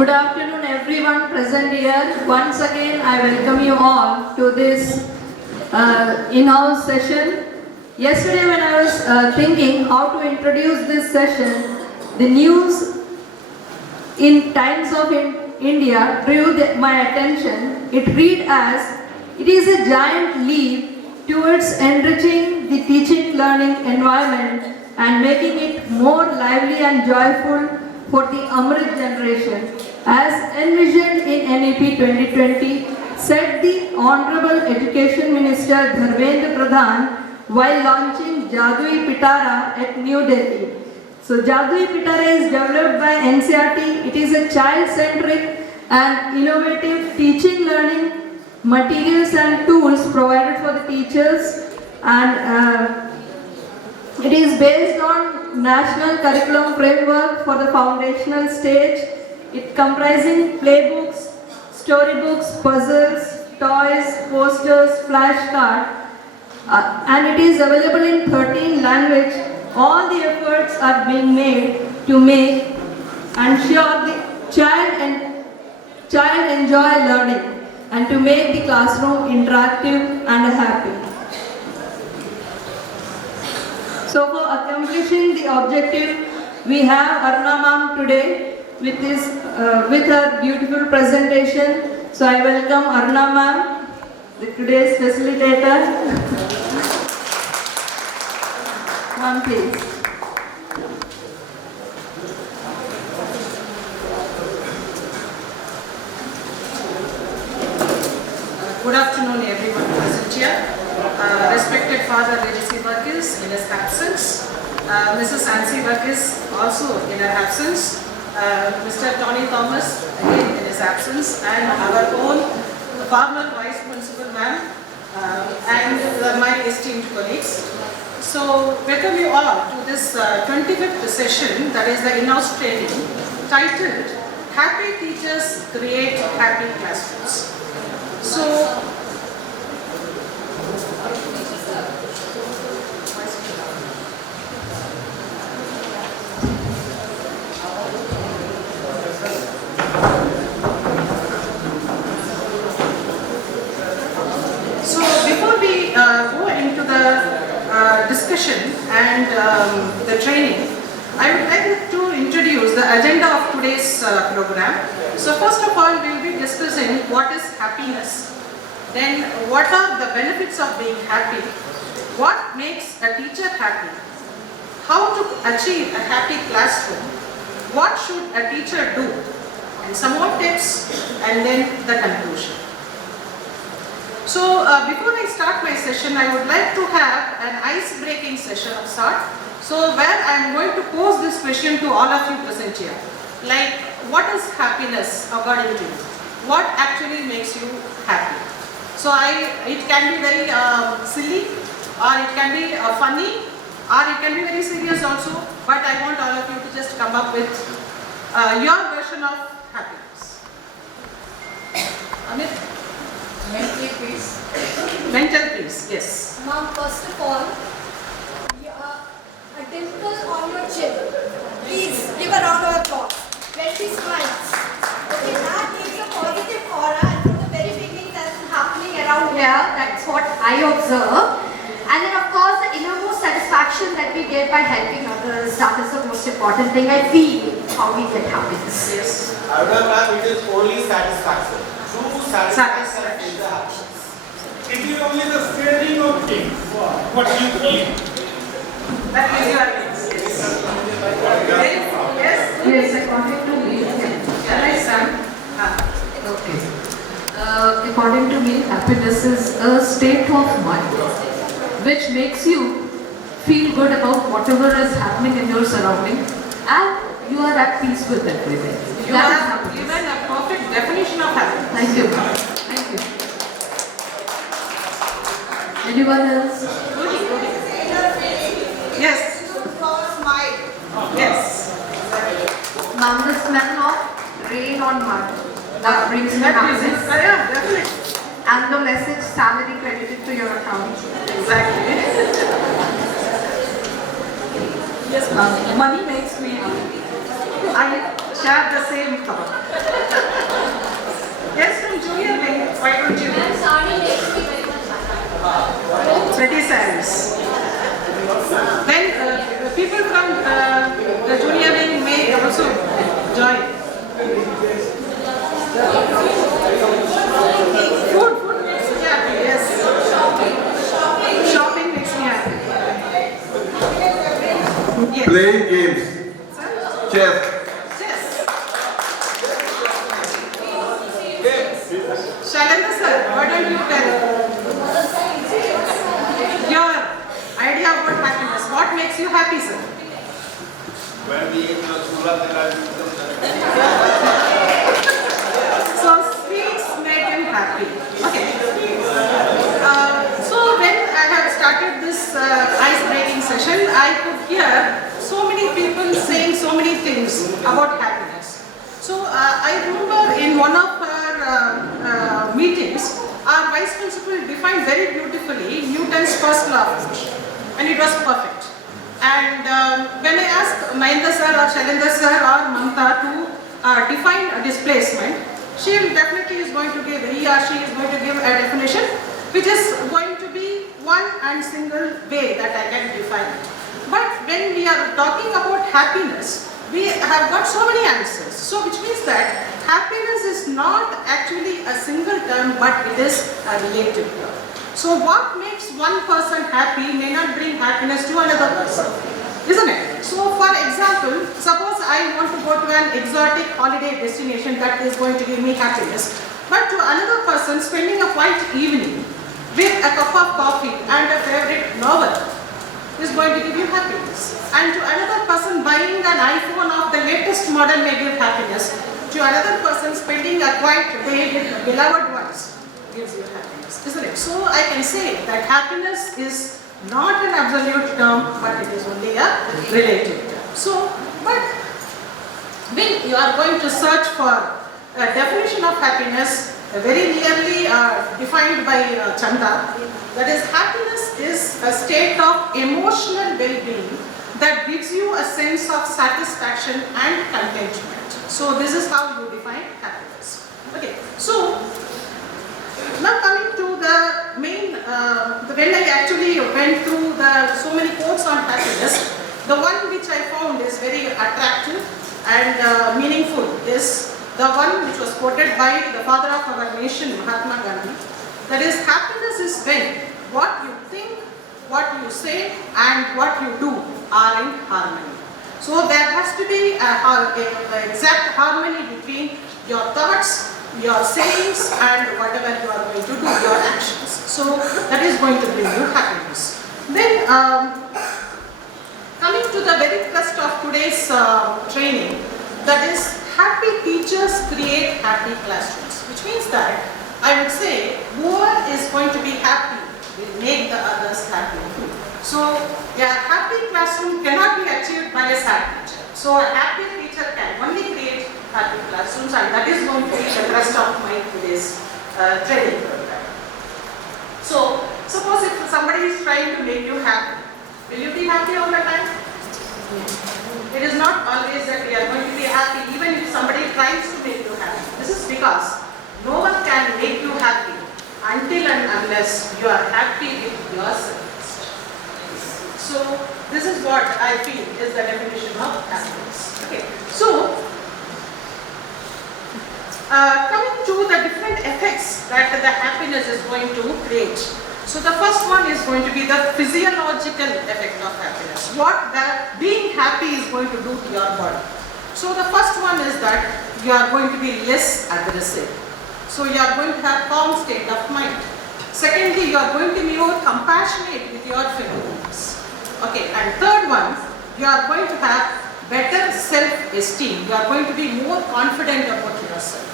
Good afternoon everyone present here. Once again I welcome you all to this in-house session. Yesterday when I was thinking how to introduce this session, the news in Times of India drew my attention. It read as, "It is a giant leap towards enriching the teaching learning environment and making it more lively and joyful for the Amrit generation, as envisioned in NEP 2020, said the Honorable Education Minister Dharmendra Pradhan while launching Jadui Pitara at New Delhi. So Jadui Pitara is developed by NCERT. It is a child-centric and innovative teaching learning materials and tools provided for the teachers, and it is based on National Curriculum Framework for the foundational stage. It comprising playbooks, storybooks, puzzles, toys, posters, flashcards, and it is available in 13 languages. All the efforts are being made to make ensure the child enjoy learning and to make the classroom interactive and happy. So for accomplishing the objective, we have Aruna ma'am today with her beautiful presentation. So I welcome Aruna ma'am, today's facilitator. Ma'am, please. Good afternoon, everyone present here. Respected Father Legacy Burgess in his absence, Mrs. Nancy Burgess also in her absence, Mr. Tony Thomas again in his absence, and our own former Vice Principal ma'am, and my esteemed colleagues. So welcome you all to this 25th session, that is the in-house training, titled Happy Teachers Create Happy Classrooms. So before we go into the discussion and the training, I would like to introduce the agenda of today's program. So first of all, we will be discussing what is happiness, then what are the benefits of being happy, what makes a teacher happy, how to achieve a happy classroom, what should a teacher do, and some more tips, and then the conclusion. So before I start my session, I would like to have an ice-breaking session of sort. So where I am going to pose this question to all of you present here. Like, what is happiness according to you? What actually makes you happy? So it can be very silly, or it can be funny, or it can be very serious also. But I want all of you to just come up with your version of happiness. Amit? Mental peace. Mental peace, yes. Mom, first of all, a dimple on your chin. Please give a round of applause when she smiles. Okay, that gives a positive aura, and from the very beginning that's happening around here, that's what I observe. And then of course the innermost satisfaction that we get by helping others, that is the most important thing I feel, how we get happiness. Yes. However, it is only satisfaction. True satisfaction is the happiness. It is only the feeling of things, what you feel. That is your happiness. Yes. Yes, according to me. Yes, Sam. Okay. According to me, happiness is a state of mind which makes you feel good about whatever is happening in your surrounding, and you are at peace with everything. You have given a perfect definition of happiness. Thank you. Thank you. Anyone else? Yes. Yes. Mom, the smell of rain on mud, that brings me happiness. Yeah, definitely. And the message salary credited to your account. Exactly. Yes, ma'am. Money makes me happy. share the same thought. Yes, from junior wing, why don't you? Pretty saris. Then people from the junior wing may also join. Food makes me happy, yes. Shopping makes me happy. Yes. Playing games. Chess. Yes. Shailendra sir, why don't you tell your idea about happiness? What makes you happy, sir? When we eat the chula, So sweets make him happy. Okay. So when I have started this ice-breaking session, I could hear so many people saying so many things about happiness. So I remember in one of our meetings, our vice principal defined very beautifully Newton's first law of motion, and it was perfect. And when I asked Mahendra sir or Shailendra sir or Mamta to define a displacement, she definitely is going to give, he or she is going to give a definition which is going to be one and single way that I can define it. But when we are talking about happiness, we have got so many answers. So which means that happiness is not actually a single term, but it is a relative term. So what makes one person happy may not bring happiness to another person, isn't it? So for example, suppose I want to go to an exotic holiday destination that is going to give me happiness, but to another person spending a quiet evening with a cup of coffee and a favorite novel is going to give you happiness. And to another person buying an iPhone of the latest model may give happiness. To another person spending a quiet day with beloved ones gives you happiness, isn't it? So I can say that happiness is not an absolute term, but it is only a relative term. So, but when you are going to search for a definition of happiness, very nearly defined by Chanda, that is, happiness is a state of emotional well-being that gives you a sense of satisfaction and contentment. So this is how you define happiness. Okay, so now coming to the main, when I actually went through so many quotes on happiness, the one which I found is very attractive and meaningful is the one which was quoted by the father of our nation, Mahatma Gandhi. That is, happiness is when what you think, what you say and what you do are in harmony. So there has to be an exact harmony between your thoughts, your sayings and whatever you are going to do, your actions. So that is going to bring you happiness. Then coming to the very crust of today's training, that is, happy teachers create happy classrooms, which means that I would say whoever is going to be happy will make the others happy too. So a happy classroom cannot be achieved by a sad teacher. So a happy teacher can only create happy classrooms, and that is going to be the crust of my today's training program. So suppose if somebody is trying to make you happy, will you be happy all the time? It is not always that we are going to be happy even if somebody tries to make you happy. This is because no one can make you happy until and unless you are happy with yourself. So this is what I feel is the definition of happiness. Okay. So coming to the different effects that the happiness is going to create. So the first one is going to be the physiological effect of happiness. What the being happy is going to do to your body. So the first one is that you are going to be less aggressive. So you are going to have calm state of mind. Secondly, you are going to be more compassionate with your fellow beings. Okay, and third one, you are going to have better self-esteem. You are going to be more confident about yourself.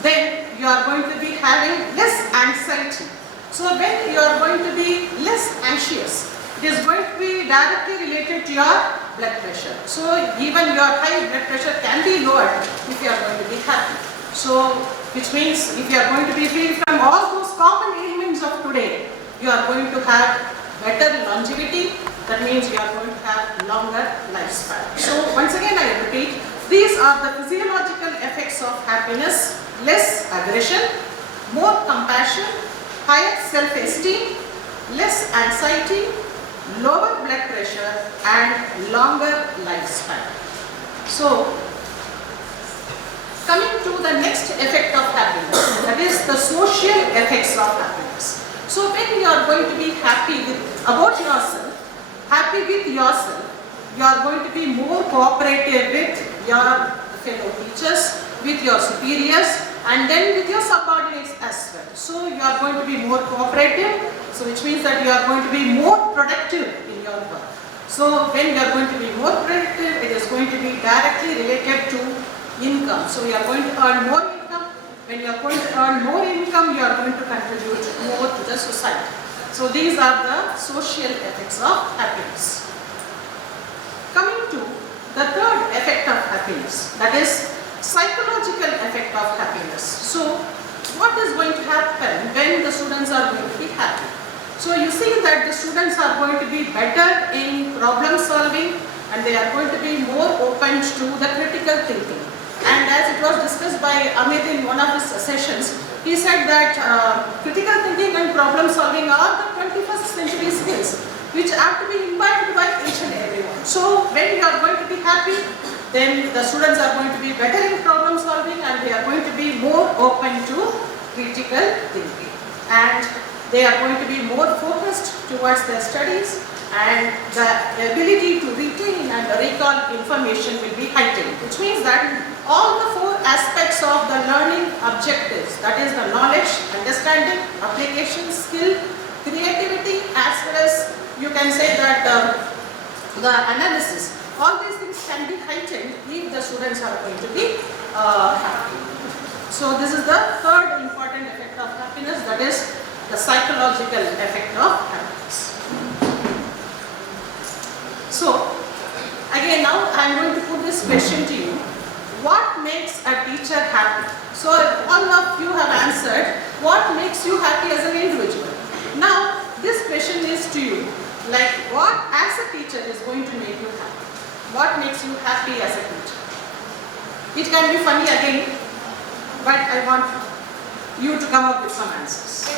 Then you are going to be having less anxiety. So when you are going to be less anxious, it is going to be directly related to your blood pressure. So even your high blood pressure can be lowered if you are going to be happy. So which means if you are going to be free from all those common ailments of today, you are going to have better longevity. That means you are going to have longer lifespan. So once again I repeat, these are the physiological effects of happiness: less aggression, more compassion, higher self-esteem, less anxiety, lower blood pressure, and longer lifespan. So, coming to the next effect of happiness, that is the social effects of happiness. So, when you are going to be happy about yourself, happy with yourself, you are going to be more cooperative with your fellow teachers, with your superiors, and then with your subordinates as well. So you are going to be more cooperative, so which means that you are going to be more productive in your work. So when you are going to be more productive, it is going to be directly related to income. So you are going to earn more income. When you are going to earn more income, you are going to contribute more to the society. So these are the social effects of happiness. Coming to the third effect of happiness, that is psychological effect of happiness. So what is going to happen when the students are going to be happy? So you see that the students are going to be better in problem solving, and they are going to be more open to the critical thinking. And as it was discussed by Amit in one of his sessions, he said that critical thinking and problem solving are the 21st century skills which have to be imbibed by each and everyone. So when you are going to be happy, then the students are going to be better in problem solving, and they are going to be more open to critical thinking. And they are going to be more focused towards their studies, and the ability to retain and recall information will be heightened, which means that all the four aspects of the learning objectives, that is the knowledge, understanding, application, skill, creativity, as well as you can say that the analysis, all these things can be heightened if the students are going to be happy. So this is the third important effect of happiness, that is the psychological effect of happiness. So again, now I am going to put this question to you. What makes a teacher happy? So all of you have answered what makes you happy as an individual. Now this question is to you, like what as a teacher is going to make you happy? What makes you happy as a teacher? It can be funny again, but I want you to come up with some answers.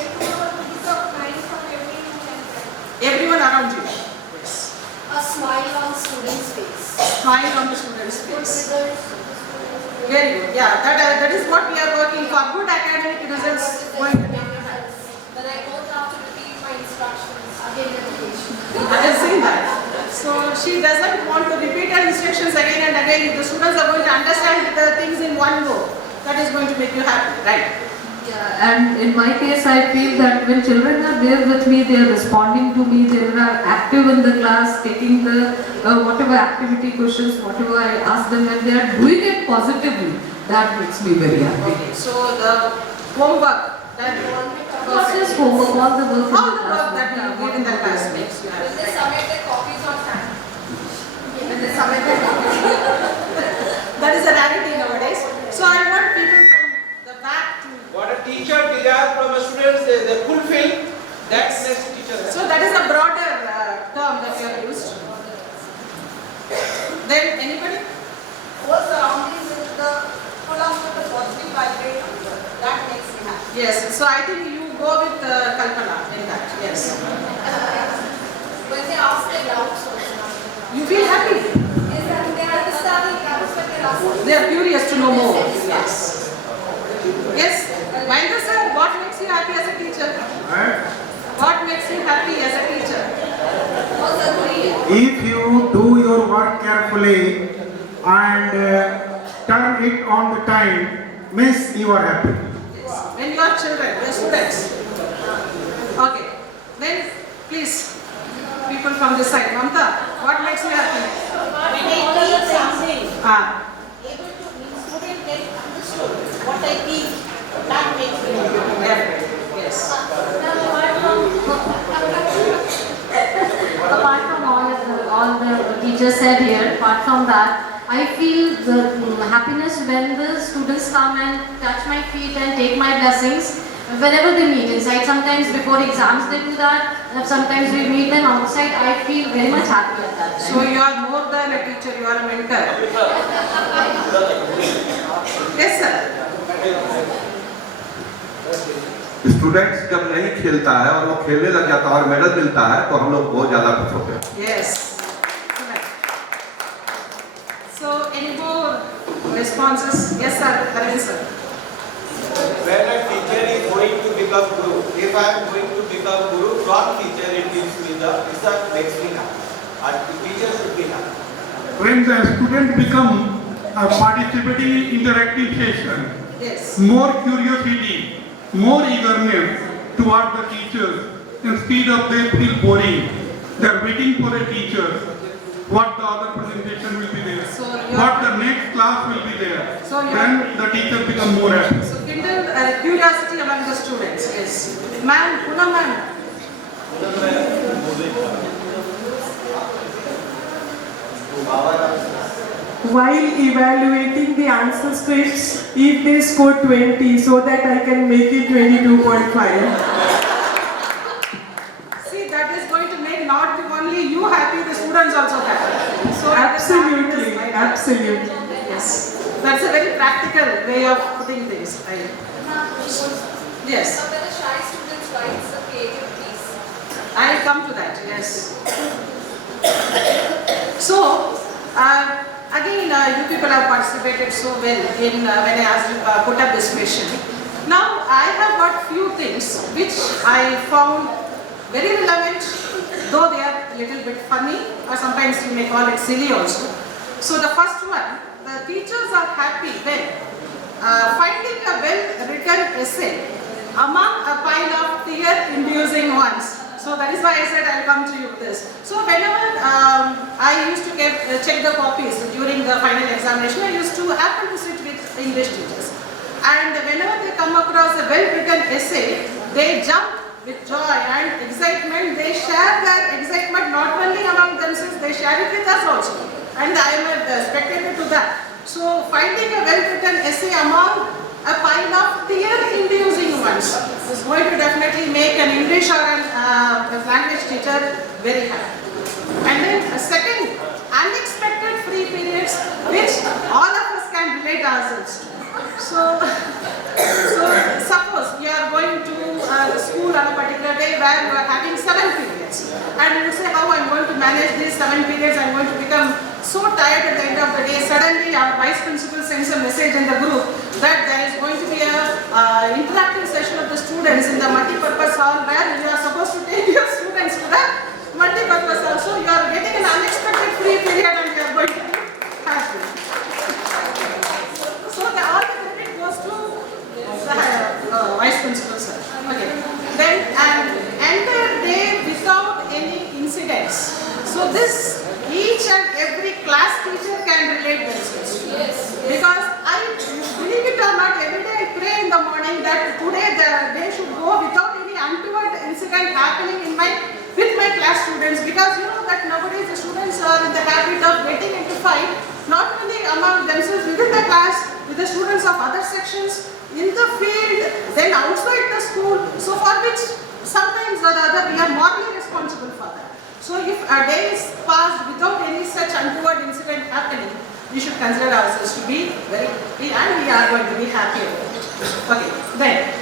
Everyone around you. Yes. A smile on student's face. Smile on the student's Good face. results. Very good. Yeah, that is what we are working for. Good academic results going to make you happy. Then I don't have to repeat my instructions again and again. I have seen that. So she doesn't want to repeat her instructions again and again. If the students are going to understand the things in one go, that is going to make you happy, right? Yeah, and in my case, I feel that when children are there with me, they are responding to me, they are active in the class, taking the whatever activity questions, whatever I ask them, and they are doing it positively. That makes me very happy. Okay. So the homework, that Not just homework, all the work in all the the work class. that you give in the class makes you Will happy. they submit their copies on time? Will they submit their copies? That is a rarity nowadays. So I want people from the back to. What a teacher desires from a student, they fulfill. That makes teacher happy. So that is a broader term that you have used. Then anybody? Whole surroundings with the full of the positive vibration. That makes me happy. Yes. So I think you go with Kalpana in that. Yes. When they ask their doubts also. You feel happy. Yes, and they understand the doubts that they're asking. They are curious to know more. Yes. Yes. Mahendra sir, what makes you happy as a teacher? What makes you happy as a teacher? If you do your work carefully and turn it on the time, means you are happy. Yes. When you are children, your students. Okay. Then please, people from this side. Mamta, what makes you happy? When I teach something, able to student get understood what I teach, that makes me happy. Definitely. Yes. Apart from all the teachers said here, apart from that, I feel the happiness when the students come and touch my feet and take my blessings whenever they meet inside. Sometimes before exams they do that, and sometimes we meet them outside. I feel very much happy at that time. So you are more more than a teacher, you are a mentor. Yes, sir. Students जब नहीं खेलता है और वो खेलने लग जाता है और मेडल मिलता है तो हम लोग बहुत ज्यादा खुश होते हैं. Yes. So, any more responses? Yes, sir. Arvind, sir. When a teacher is going to become guru, if I am going to become guru from teacher, it gives me makes me happy. And the teacher should be happy. When the student become a participating in interactive session, Yes. more curiosity, more eagerness toward the teachers, instead of they feel boring. They are waiting for a teacher. What the other presentation will be there, So you what are- the next class will be there. So you Then are- the teacher become more happy. So, kindle curiosity among the students. Yes. Ma'am, Poonam ma'am. While evaluating the answer scripts, if they score 20, so that I can make it 22.5. See, that is going to make not only you happy, the students also happy. So Absolutely, Yes. absolutely. That's a very practical way of putting things. Right? Yes. When a shy student writes a creative piece. I'll come to that. Yes. So, again, you people have participated so well in when I asked you, put up this question. Now, I have got few things which I found very relevant, though they are a little bit funny, or sometimes you may call it silly also. So, the first one, the teachers are happy when finding a well-written essay among a pile of tear-inducing ones. So that is why I said I'll come to you with this. So whenever I used to check the copies during the final examination, I used to happen to sit with English teachers. And whenever they come across a well-written essay, they jump with joy and excitement. They share their excitement not only among themselves, they share it with us also. And I am a spectator to that. So finding a well-written essay among a pile of tear-inducing ones is going to definitely make an English or a language teacher very happy. And then a second, unexpected free periods which all of us can relate ourselves to. So suppose you are going to school on a particular day where you are having 7 periods, and you say, how I am going to manage these 7 periods, I am going to become so tired at the end of the day. Suddenly our vice principal sends a message in the group that there is going to be a interactive session of the students in the multi-purpose hall where you are supposed to take your students to the multi-purpose hall. So you are getting an unexpected free period and you are going to be happy. So all the credit goes to the vice principal sir. Okay. Then an entire day without any incidents. So this each and every class teacher can relate themselves. Yes. Because I believe it or not, every day I pray in the morning that today the day should go without any untoward incident happening with my class students, because you know that nowadays the students are in the habit of getting into fight, not only among themselves within the class, with the students of other sections, in the field, then outside the school, so for which sometimes or the other we are morally responsible for that. So if a day is passed without any such untoward incident happening, we should consider ourselves to be very happy, and we are going to be happy about it. Okay, then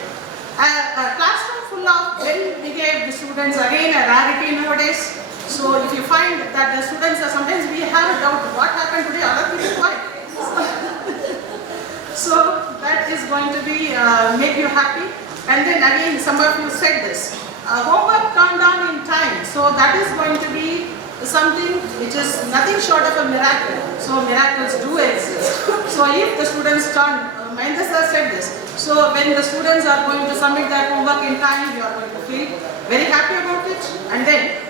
a classroom full of well-behaved students, again a rarity nowadays. So if you find that the students are, sometimes we have a doubt, what happened today, other people why? So that is going to be make you happy. And then again, some of you said this. Homework turned on in time, so that is going to be something which is nothing short of a miracle. So miracles do exist. So if the students turn, Mahendra sir said this, so when the students are going to submit their homework in time, you are going to feel very happy about it. And then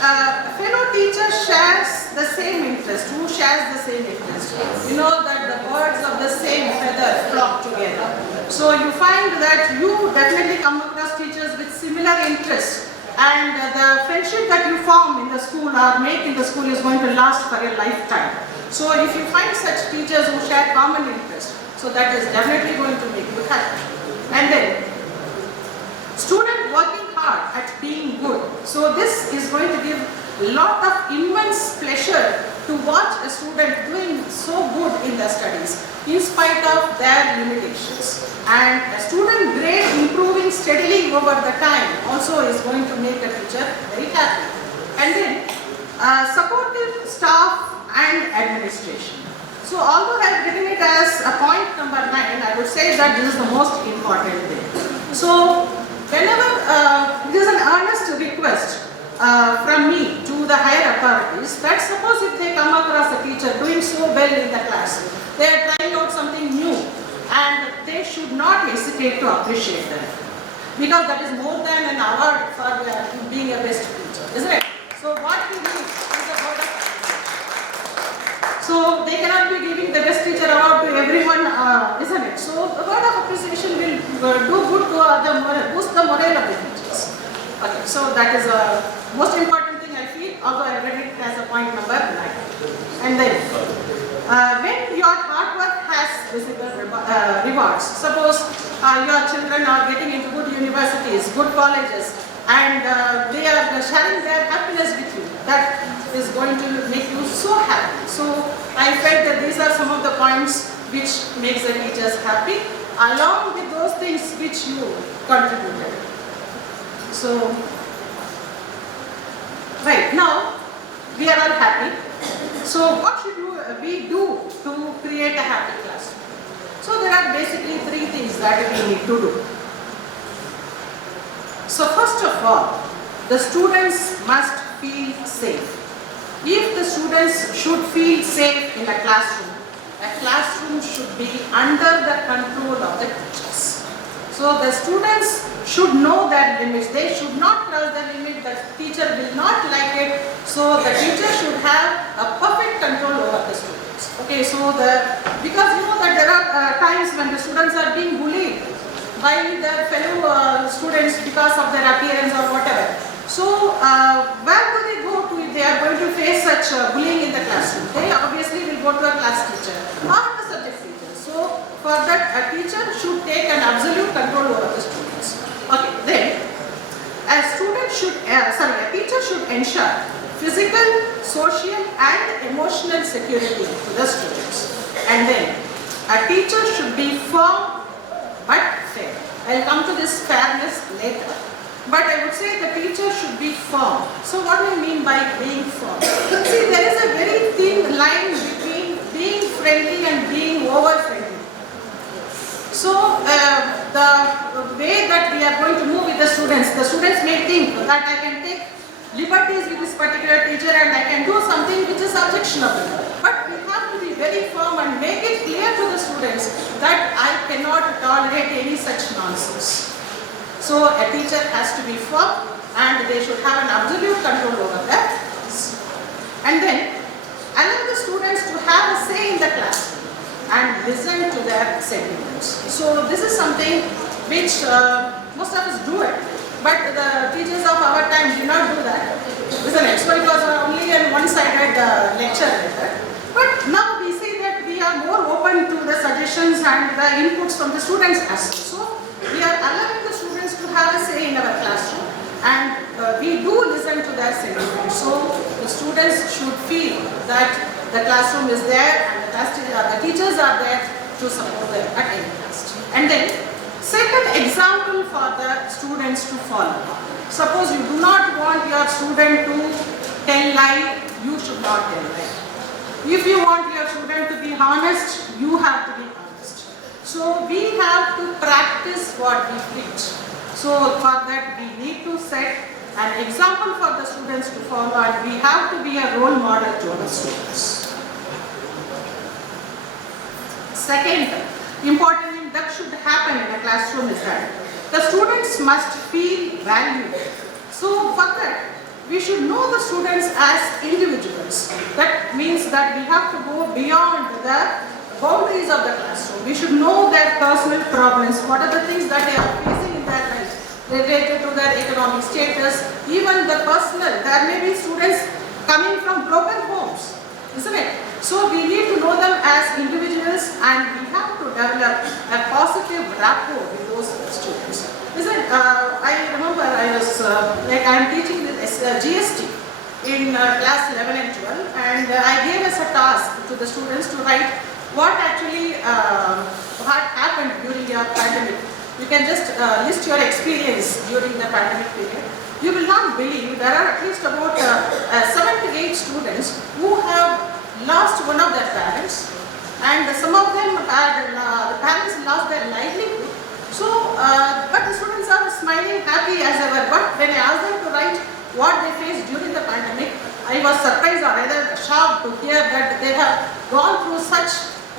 a fellow teacher shares the same interest. Who shares the same interest? You know that the birds of the same feather flock together. So you find that you definitely come across teachers with similar interests, and the friendship that you form in the school or make in the school is going to last for a lifetime. So if you find such teachers who share common interests, so that is definitely going to make you happy. And then student working hard at being good. So this is going to give a lot of immense pleasure to watch a student doing so good in their studies in spite of their limitations. And a student grade improving steadily over the time also is going to make a teacher very happy. And then supportive staff and administration. So although I have written it as a point number 9, I would say that this is the most important thing. So whenever it is an earnest request from me to the higher authorities, that suppose if they come across a teacher doing so well in the class, they are trying out something new, and they should not hesitate to appreciate them, because that is more than an award for being a best teacher, isn't it? So what we need is a word of appreciation. So they cannot be giving the best teacher award to everyone, isn't it? So a word of appreciation will do good to boost the morale of the teachers. Okay, so that is the most important thing I feel, although I read it as a point number 9. And then, when your hard work has visible rewards, suppose your children are getting into good universities, good colleges, and they are sharing their happiness with you, that is going to make you so happy. So I felt that these are some of the points which makes the teachers happy, along with those things which you contributed. So, right now, we are all happy. So what should we do to create a happy classroom? So there are basically 3 things that we need to do. So first of all, the students must feel safe. If the students should feel safe in a classroom should be under the control of the teachers. So the students should know their limits. They should not cross the limit. The teacher will not like it. So the teacher should have a perfect control over the students. Okay, so because you know that there are times when the students are being bullied by their fellow students because of their appearance or whatever. So where do they go to if they are going to face such bullying in the classroom? They obviously will go to a class teacher or a subject teacher. So for that, a teacher should take an absolute control over the students. Okay, then a teacher should ensure physical, social and emotional security to the students. And then a teacher should be firm but fair. I will come to this fairness later. But I would say the teacher should be firm. So what do I mean by being firm? See, there is a very thin line between being friendly and being over-friendly. So the way that we are going to move with the students may think that I can take liberties with this particular teacher and I can do something which is objectionable. But we have to be very firm and make it clear to the students that I cannot tolerate any such nonsense. So a teacher has to be firm and they should have an absolute control over that. And then allow the students to have a say in the classroom and listen to their sentiments. So this is something which most of us do it, but the teachers of our time did not do that, isn't it? So it was only a one-sided lecture method. But now we see that we are more open to the suggestions and the inputs from the students as well. So we are allowing the students to have a say in our classroom and we do listen to their sentiments. So the students should feel that the classroom is there and the teachers are there to support them at any cost. And then set an example for the students to follow. Suppose you do not want your student to tell lie, you should not tell lie. If you want your student to be honest, you have to be honest. So we have to practice what we preach. So for that we need to set an example for the students to follow and we have to be a role model to our students. Second important thing that should happen in a classroom is that the students must feel valued. So for that, we should know the students as individuals. That means that we have to go beyond the boundaries of the classroom. We should know their personal problems, what are the things that they are facing in their lives related to their economic status, even the personal. There may be students coming from broken homes, isn't it? So we need to know them as individuals and we have to develop a positive rapport with those students. Isn't I remember I was I am teaching this GST in class 11 and 12, and I gave as a task to the students to write what actually had happened during your pandemic. You can just list your experience during the pandemic period. You will not believe there are at least about 7 to 8 students who have lost one of their parents, and some of them had the parents lost their livelihood. So, but the students are smiling, happy as ever. But when I asked them to write what they faced during the pandemic, I was surprised or rather shocked to hear that they have gone through such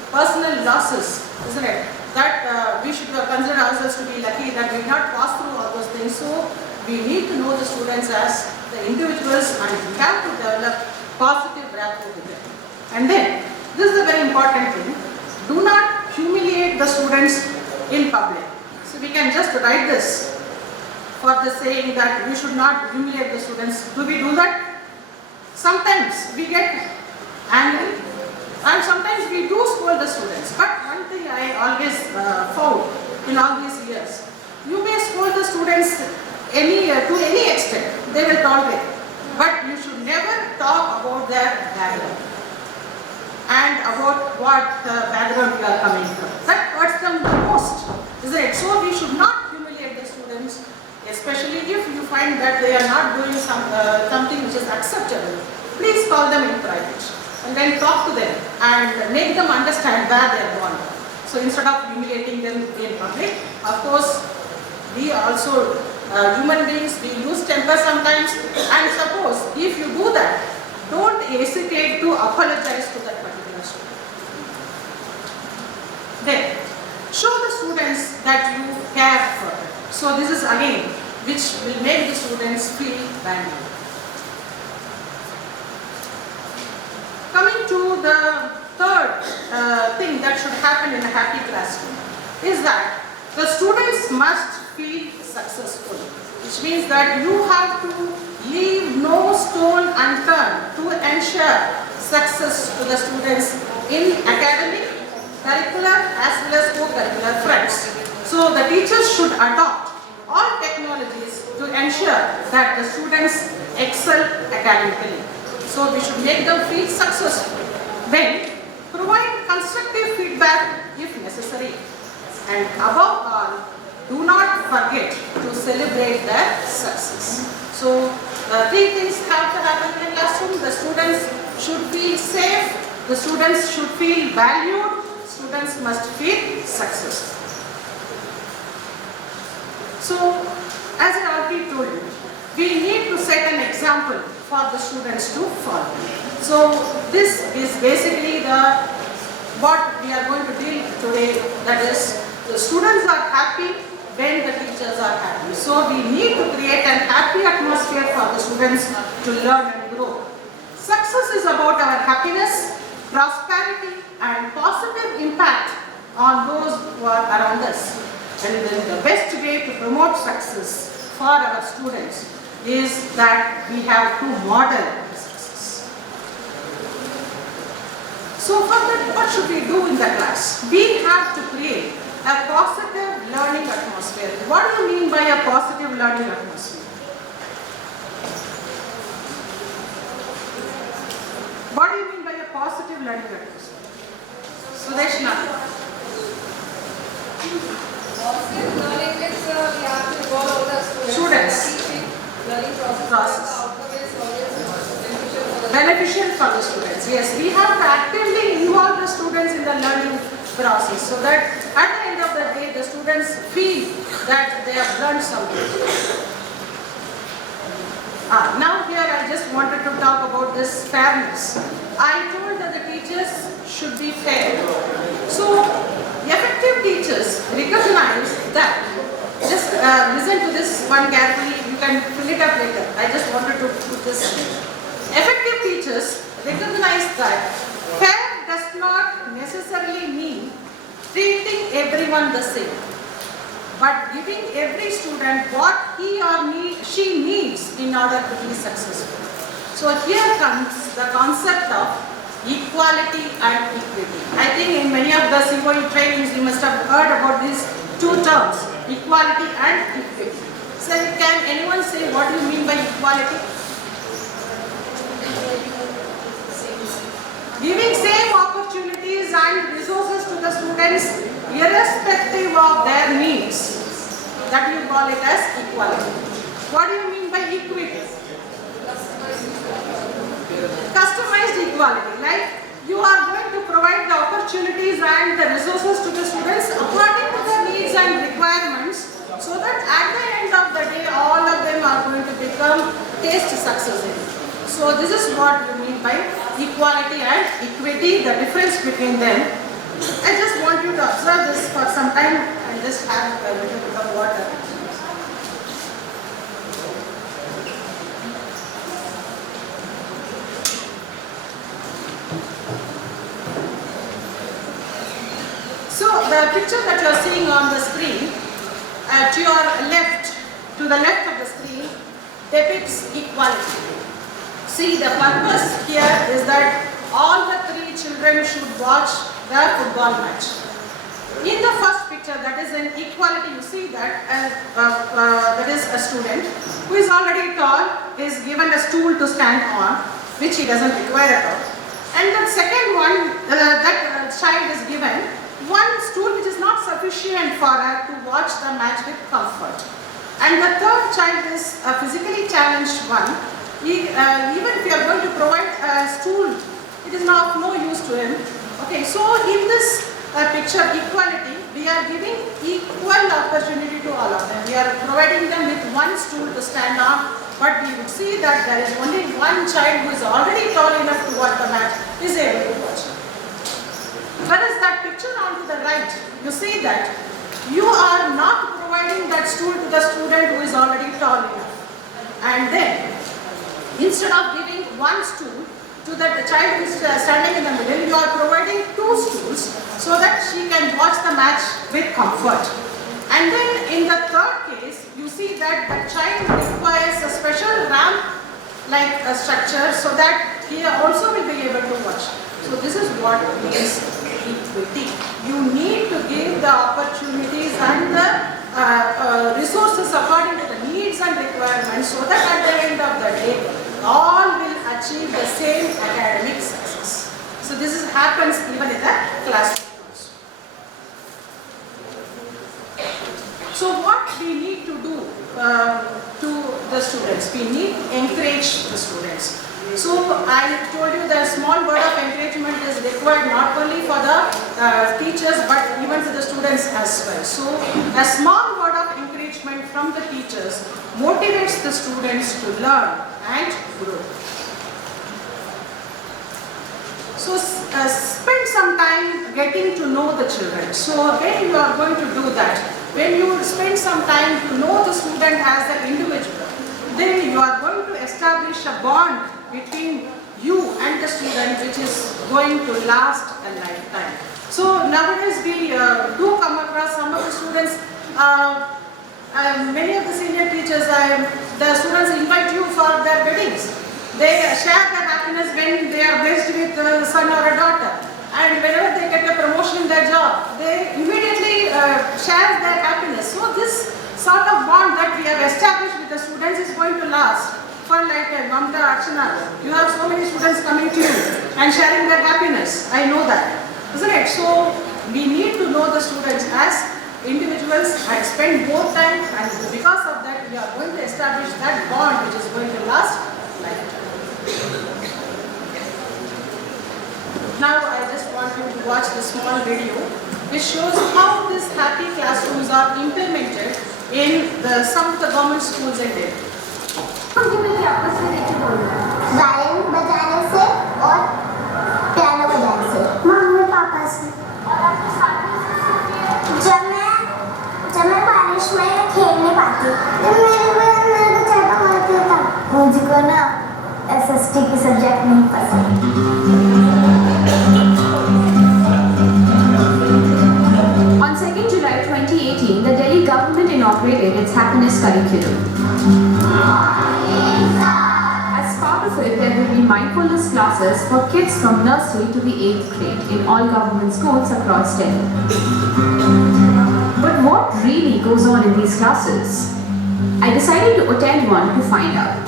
personal losses, isn't it? That we should consider ourselves to be lucky that we did not pass through all those things. So we need to know the students as the individuals, and we have to develop positive rapport with them. And then, this is a very important thing, do not humiliate the students in public. So we can just write this for the saying that we should not humiliate the students. Do we do that? Sometimes we get angry and sometimes we do scold the students. But one thing I always found in all these years, you may scold the students to any extent, they will tolerate. But you should never talk about their background and about what background you are coming from. That hurts them the most, isn't it? So we should not humiliate the students, especially if you find that they are not doing something which is acceptable. Please call them in private and then talk to them and make them understand where they are born. So instead of humiliating them in public, of course, we also human beings, we lose temper sometimes, and suppose if you do that, don't hesitate to apologize to that particular student. Then, show the students that you care for them. So this is again, which will make the students feel valued. Coming to the third thing that should happen in a happy classroom is that the students must feel successful, which means that you have to leave no stone unturned to ensure success to the students in academic, curricular as well as co-curricular fronts. So the teachers should adopt all technologies to ensure that the students excel academically. So we should make them feel successful. Then provide constructive feedback if necessary. And above all, do not forget to celebrate their success. So, three things have to happen in a classroom. The students should feel safe, the students should feel valued, students must feel successful. So, as I already told you, we need to set an example for the students to follow. So, this is basically what we are going to deal with today, that is, the students are happy when the teachers are happy. So we need to create an happy atmosphere for the students to learn and grow. Success is about our happiness, prosperity and positive impact on those who are around us. And then the best way to promote success for our students is that we have to model success. So for that, what should we do in the class? We have to create a positive learning atmosphere. What do you mean by a positive learning atmosphere? What do you mean by a positive learning atmosphere? Sudeshna. Positive learning means we have to involve all the Students. Learning process. Beneficial for the students. Yes, we have to actively involve the students in the learning process so that at the end of the day the students feel that they have learned something. Now here I just wanted to talk about this fairness. I told that the teachers should be fair. So effective teachers recognize that. Just listen to this one carefully, you can fill it up later. I just wanted to put this. Effective teachers recognize that fair does not necessarily mean treating everyone the same, but giving every student what he or she needs in order to be successful. So here comes the concept of equality and equity. I think in many of the COE trainings you must have heard about these two terms, equality and equity. So can anyone say what do you mean by equality? Giving same opportunities and resources to the students irrespective of their needs. That you call it as equality. What do you mean by equity? Customized equality. Like you are going to provide the opportunities and the resources to the students according to the needs and requirements, so that at the end of the day all of them are going to become taste successful. So this is what you mean by equality and equity, the difference between them. I just want you to observe this for some time and just have a little bit of water. So the picture that you are seeing on the screen, to your left, to the left of the screen, depicts equality. See, the purpose here is that all the three children should watch the football match. In the first picture, that is in equality, you see that that is a student who is already tall, is given a stool to stand on, which he doesn't require at all. And the second one, that child is given one stool which is not sufficient for her to watch the match with comfort. And the third child is a physically challenged one. Even if you are going to provide a stool, it is of no use to him. Okay, so in this picture equality, we are giving equal opportunity to all of them. We are providing them with one stool to stand on, but we would see that there is only one child who is already tall enough to watch the match is able to watch. Whereas that picture on to the right, you see that you are not providing that stool to the student who is already tall enough. And then, instead of giving one stool to the child who is standing in the middle, you are providing two stools so that she can watch the match with comfort. And then in the third case, you see that the child requires a special ramp-like structure so that he also will be able to watch. So this is what means equity. You need to give the opportunities and the resources according to the needs and requirements, so that at the end of the day, all will achieve the same academic success. So this happens even in the classroom. So what we need to do to the students? We need to encourage the students. So I told you that a small word of encouragement is required not only for the teachers but even to the students as well. So a small word of encouragement from the teachers motivates the students to learn and grow. So spend some time getting to know the children. So when you are going to do that, when you spend some time to know the student as an individual, then you are going to establish a bond between you and the student which is going to last a lifetime. So nowadays we do come across some of the students, many of the senior teachers, the students invite you for their weddings. They share their happiness when they are blessed with a son or a daughter. And whenever they get a promotion in their job, they immediately share their happiness. So this sort of bond that we have established with the students is going to last for like a Mamta Archana. You have so many students coming to you and sharing their happiness. I know that, isn't it? So we need to know the students as individuals and spend both time, and because of that we are going to establish that bond which is going to last lifetime. Now I just want you to watch the small video which shows how these happy classrooms are implemented in some of the government schools in Delhi. Violin बजाने से और piano बजाने से, mummy papa से। जब मैं बारिश में खेल नहीं पाती तो मेरे को ज़्यादा मजा आता। मुझको ना SST की सब्जेक्ट नहीं पसंद। On 2nd July 2018, the Delhi government inaugurated its happiness curriculum. As part of it, there will be mindfulness classes for kids from nursery to the 8th grade in all government schools across Delhi. But what really goes on in these classes? I decided to attend one to find out.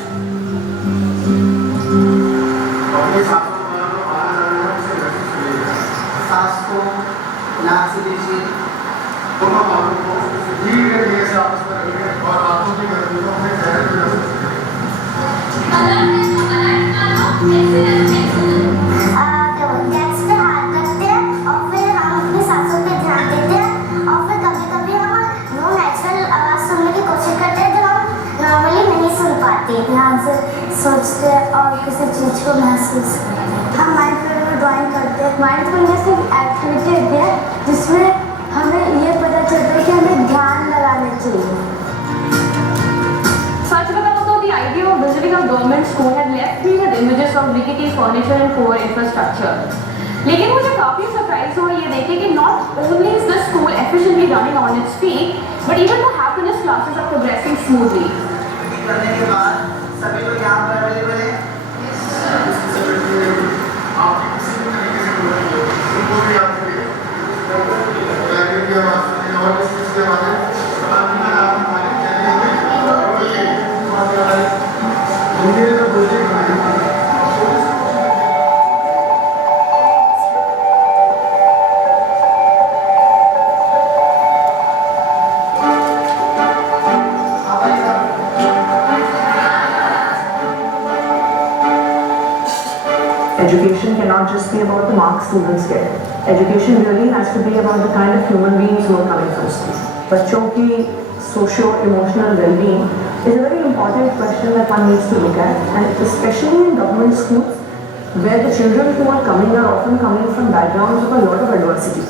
यहाँ से लीजिए दोनों हाथों को धीरे धीरे से आपस में रखिए और हाथों की गर्दन को अपने चेहरे पे रखिए। That's the हाथ रखते हैं और फिर हम अपनी सांसों पे ध्यान देते हैं और फिर कभी-कभी हम नो नेचुरल आवाज सुनने की कोशिश करते हैं जो हम नॉर्मली नहीं सुन पाते। ध्यान से सोचते हैं और किसी चीज को महसूस करते हैं। हम माइंडफुलनेस में ड्राइंग करते हैं। माइंडफुलनेस एक एक्टिविटी होती है जिसमें हमें ये पता चलता है कि हमें ध्यान लगाना चाहिए। Such about the idea of visiting a government school had left me with images of rickety furniture and poor infrastructure. लेकिन मुझे काफी सरप्राइज हुआ ये देख के कि not only is the school efficiently running on its feet, but even the happiness classes are progressing smoothly. करने के बाद सभी लोग यहाँ पर अवेलेबल हैं। आप किसी भी तरीके से उनको भी आप की आवाज़ सुनिए और इस चीज़ के बारे में Education cannot just be about the marks students get. Education really has to be about the kind of human beings who are coming from school. बच्चों की socio-emotional well-being is a very important question that one needs to look at, and especially in government schools where the children who are coming are often coming from backgrounds of a lot of adversity,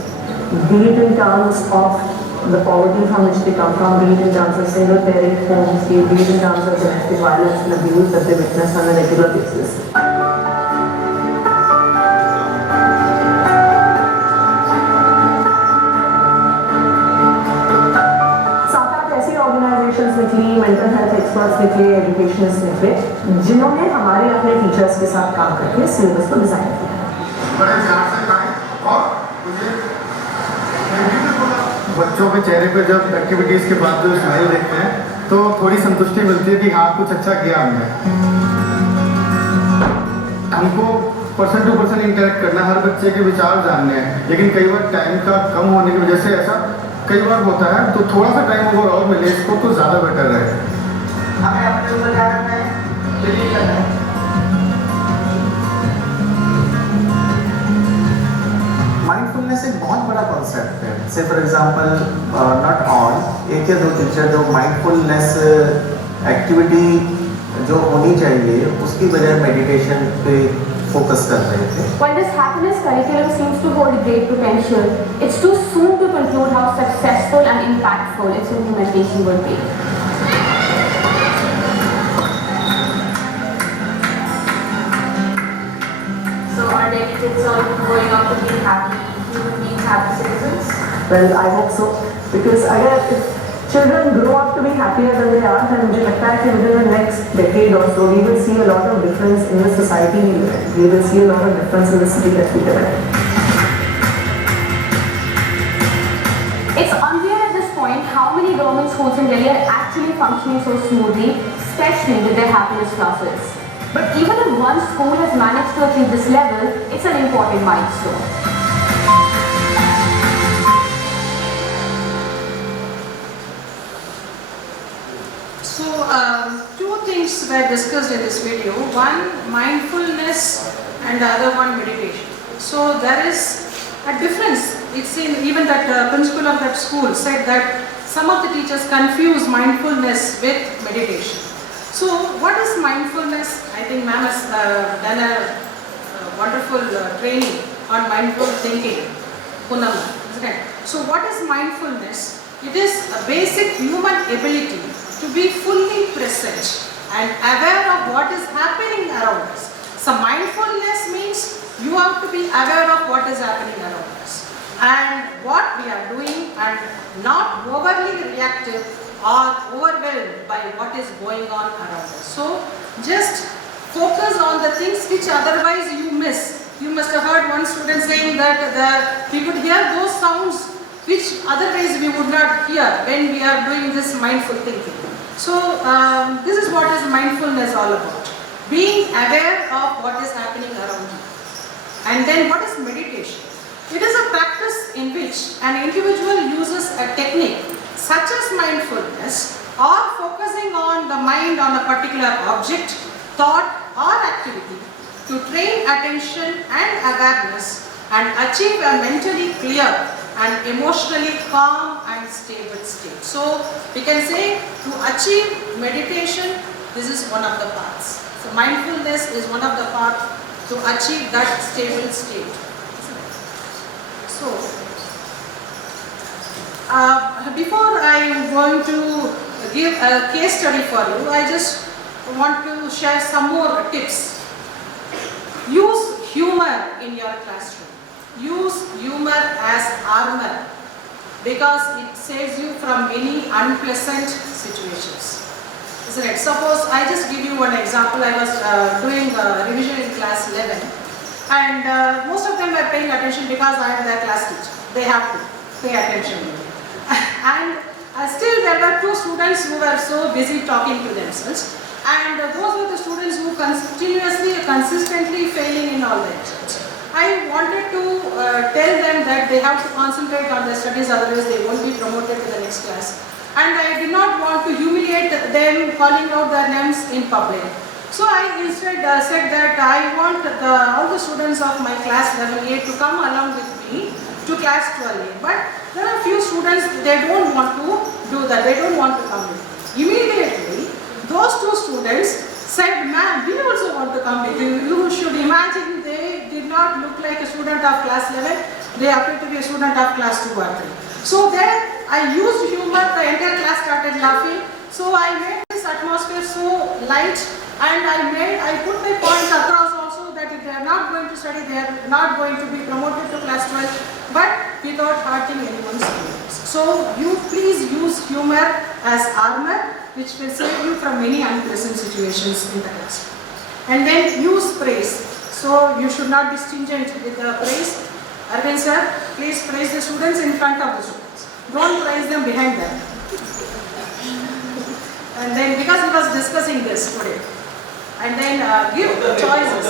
be it in terms of the poverty from which they come from, be it in terms of single parent homes, be it in terms of domestic violence and abuse that they witness on a regular basis. निकली, mental health experts निकले, educationist निकले, जिन्होंने हमारे अपने teachers के साथ काम करके सिलेबस को डिजाइन किया। बड़े ध्यान से गाएं और बच्चों के चेहरे पे जब एक्टिविटीज के बाद जो स्माइल देखते हैं तो थोड़ी संतुष्टि मिलती है कि हाँ कुछ अच्छा किया हमने। हमको पर्सन टू पर्सन इंटरेक्ट करना, हर बच्चे के विचार जानने हैं, लेकिन कई बार टाइम का कम होने की वजह से ऐसा कई बार होता है, तो थोड़ा सा टाइम अगर और मिले इसको तो ज़्यादा बेटर रहे। हमें अपने ऊपर ध्यान रखना है, बिलीव करना है। माइंडफुलनेस एक बहुत बड़ा कॉन्सेप्ट है। से फॉर एग्जांपल नॉट ऑल, एक या दो टीचर जो माइंडफुलनेस एक्टिविटी जो होनी चाहिए उसकी बजाय मेडिटेशन पे फोकस कर रहे थे। While this happiness curriculum seems to hold great potential, it's too soon to conclude how successful and impactful its implementation would be. So are daily kids all growing up to be happy human beings, happy citizens? Well, I hope so, because अगर children grow up to be happier than they are, then मुझे लगता है कि within the next decade or so, we will see a lot of difference in the society we live in. We will see a lot of difference in the city that we live in. It's unclear at this point how many government schools in Delhi are actually functioning so smoothly, especially with their happiness classes. But even if one school has managed to achieve this level, it's an important milestone. So, two things were discussed in this video. One, mindfulness, and the other one, meditation. So, there is a difference. It's in even that principal of that school said that some of the teachers confuse mindfulness with meditation. So, what is mindfulness? I think ma'am has done a wonderful training on mindful thinking. Punam, isn't it? So, what is mindfulness? It is a basic human ability to be fully present and aware of what is happening around us. So mindfulness means you have to be aware of what is happening around us and what we are doing and not overly reactive or overwhelmed by what is going on around us. So just focus on the things which otherwise you miss. You must have heard one student saying that we could hear those sounds which otherwise we would not hear when we are doing this mindful thinking. So this is what is mindfulness all about. Being aware of what is happening around you. And then what is meditation? It is a practice in which which an individual uses a technique such as mindfulness or focusing on the mind on a particular object, thought or activity to train attention and awareness and achieve a mentally clear and emotionally calm and stable state. So we can say to achieve meditation, this is one of the paths. So mindfulness is one of the paths to achieve that stable state. So before I am going to give a case study for you, I just want to share some more tips. Use humor in your classroom. Use humor as armor because it saves you from many unpleasant situations. Isn't it? Suppose I just give you one example. I was doing revision in class 11 and most of them were paying attention because I am their class teacher. They have to pay attention to me. And still there were two students who were so busy talking to themselves, and those were the students who consistently failing in all their exams. I wanted to tell them that they have to concentrate on their studies, otherwise they won't be promoted to the next class. And I did not want to humiliate them calling out their names in public. So I instead said that I want all the students of my class level A to come along with me to class 12A. But there are few students, they don't want to do that, they don't want to come with me. Immediately, those two students said, "Ma'am, we also want to come with you." You should imagine they did not look like a student of class 11, they appeared to be a student of class 2 or 3. So there I used humor, the entire class started laughing. So I made this atmosphere so light, and I put my point across also that if they are not going to study, they are not going to be promoted to class 12, but without hurting anyone's feelings. So you please use humor as armor, which will save you from many unpleasant situations in the class. And then use praise. So you should not be stingent with the praise. Arvind sir, please praise the students in front of the students. Don't praise them behind them. And then, because he was discussing this today, and then give the choices.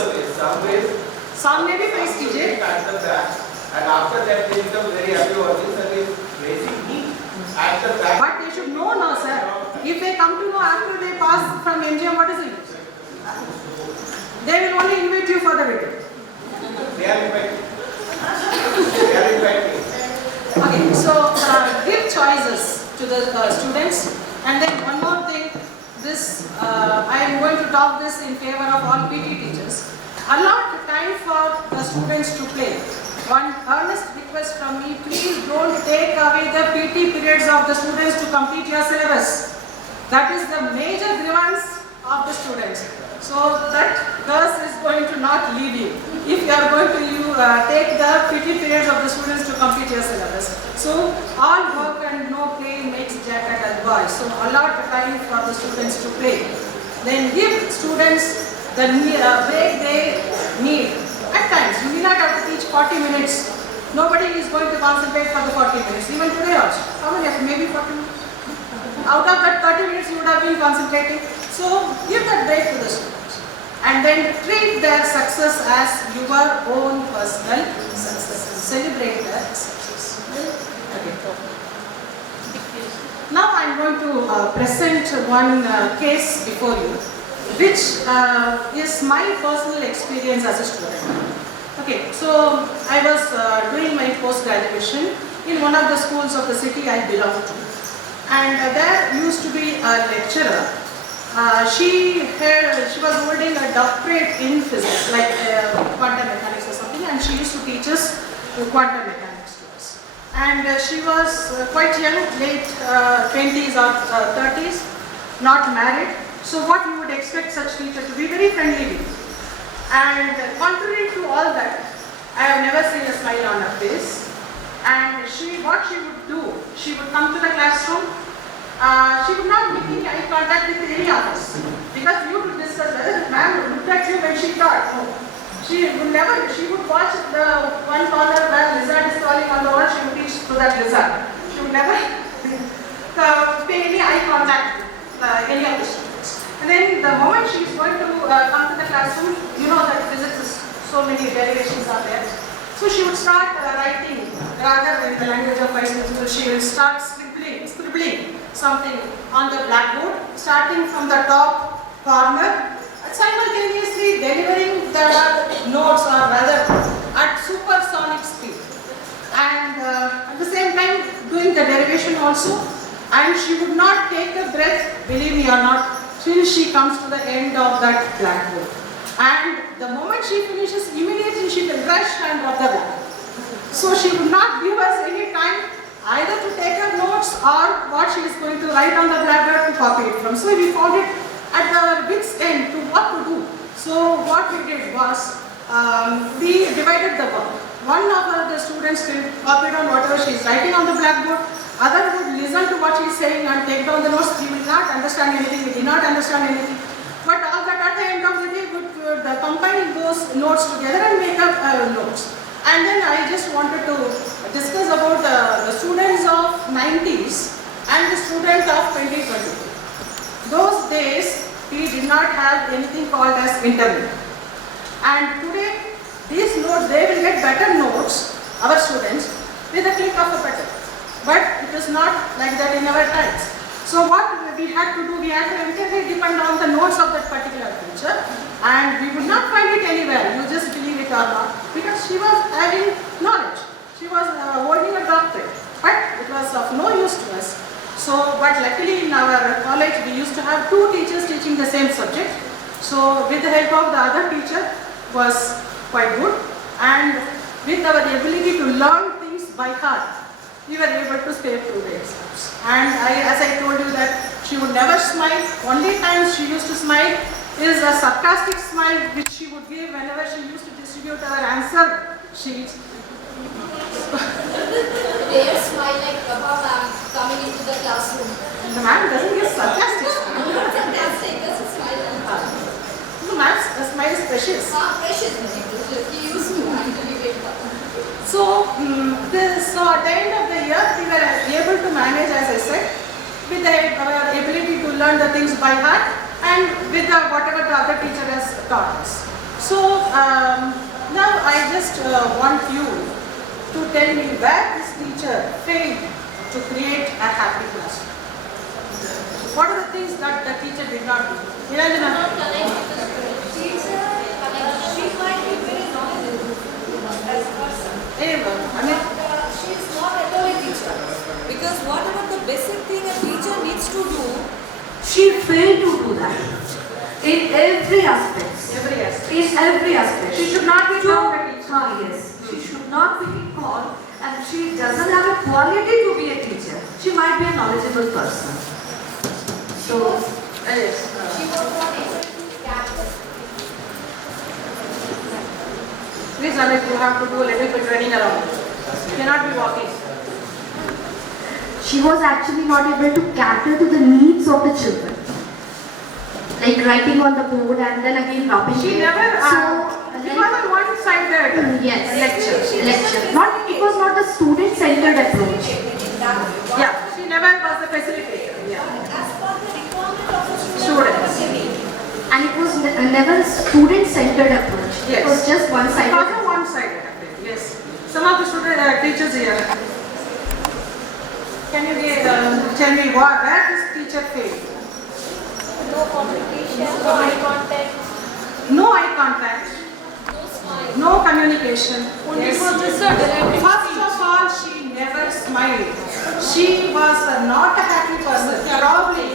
Some may be praise teacher. And after that they become very happy or this and is praising me at the back. But they should know now, sir. If they come to know after they pass from MGM, what is it? They will only invite you for the wedding. They are inviting. They are inviting. Okay, so give choices to the students. And then one more thing, this I am going to talk this in favor of all PT teachers. Allot time for the students to play. One earnest request from me, please don't take away the PT periods of the students to complete your syllabus. That is the major grievance of the students. So that curse is going to not leave you if you are going to take the PT periods of the students to complete your syllabus. So all work and no play makes Jack a dull boy. So allot time for the students to play. Then give students the break they need. At times, you may not have to teach 40 minutes. Nobody is going to concentrate for the 40 minutes. Even today also. How many? Maybe 40 minutes. Out of that 30 minutes, you would have been concentrating. So, give that break to the students. And then treat their success as your own personal success. Celebrate their success. Okay. Now, I am going to present one case before you, which is my personal experience as a student. Okay, so I was doing my post-graduation in one of the schools of the city I belong to. And there used to be a lecturer. She was holding a doctorate in physics, like quantum mechanics or something, and she used to teach us quantum mechanics to us. And she was quite young, late 20s or 30s, not married. So what you would expect such teacher to be, very friendly with you. And contrary to all that, I have never seen a smile on her face. And what she would do, she would come to the classroom. She would not make any eye contact with any of us, because you would discuss whether the ma'am looked at you when she taught. No. She would watch the one corner where lizard is crawling on the wall, she would teach to that lizard. She would never pay any eye contact with any of the students. And then the moment she is going to come to the classroom, you know that physics is so many derivations are there. So So she would start writing, rather in the language of high school, she will start scribbling something on the blackboard, starting from the top corner, simultaneously delivering the notes or rather at supersonic speed. And at the same time doing the derivation also. And she would not take a breath, believe me or not, till she comes to the end of that blackboard. And the moment she finishes, immediately she will rush and rub the blackboard. So she would not give us any time either to take her notes or what she is going to write on the blackboard to copy it from. So we found it at the wit's end to what to do. So what we did was, we divided the work. One of the students will copy on whatever she is writing on the blackboard. Other would listen to what she is saying and take down the notes. We will not understand anything. We did not understand anything. But all that at the end of the day would combine those notes together and make up notes. And then I just wanted to discuss about the students of 90s and the student of 2022. Those days we did not have anything called as internet. And today these notes, they will get better notes, our students, with a click of a button. But it was not like that in our times. So what we had to do, we had to entirely depend on the notes of that particular teacher, and we would not find it anywhere, you just believe it or not, because she was having knowledge. She was holding a doctorate, but it was of no use to us. So, but luckily in our college we used to have 2 teachers teaching the same subject. So with the help of the other teacher was quite good, and with our ability to learn things by heart, we were able to stay through the exams. And as I told you that she would never smile. Only time she used to smile is a sarcastic smile which she would give whenever she used to distribute our answer sheets. They smile like Baba ma'am coming into the classroom. The ma'am doesn't give sarcastic smile. Fantastic, that's a smile. The ma'am's smile is precious. Precious. He used to actually wait for. So at the end of the year, we were able to manage, as I said, with our ability to learn the things by heart and with whatever the other teacher has taught us. So now I just want you to tell me where this teacher failed to create a happy classroom. What are the things that the teacher did not do? Niranjana? She might be very knowledgeable as a person. She is not at all a teacher. Because whatever the basic thing a teacher needs to do, She failed to do that in every aspect. In every aspect. She should not be called a teacher. Yes. She should not be called, and she doesn't have a quality to be a teacher. She might be a knowledgeable person. So, yes. She was not able to capture. Please, Amit, you have to do a little bit running around. You cannot be walking. She was actually not able to cater to the needs of the children. Like writing on the board and then again rubbing She it. never, it was a one-sided yes. lecture. Not, it was not the student-centered approach. Yeah, she never was the facilitator. Yeah. As per the requirement of the Students. And it was never a student-centered approach. Yes. It was just It one-sided. was a one-sided approach. Yes. Some of the student teachers here. Can you tell me where this teacher failed? no communication, no eye contact, No eye contact. no smile. No communication. Only Yes. for just a delivery. First of all, she never smiled. She was not a happy person. Probably,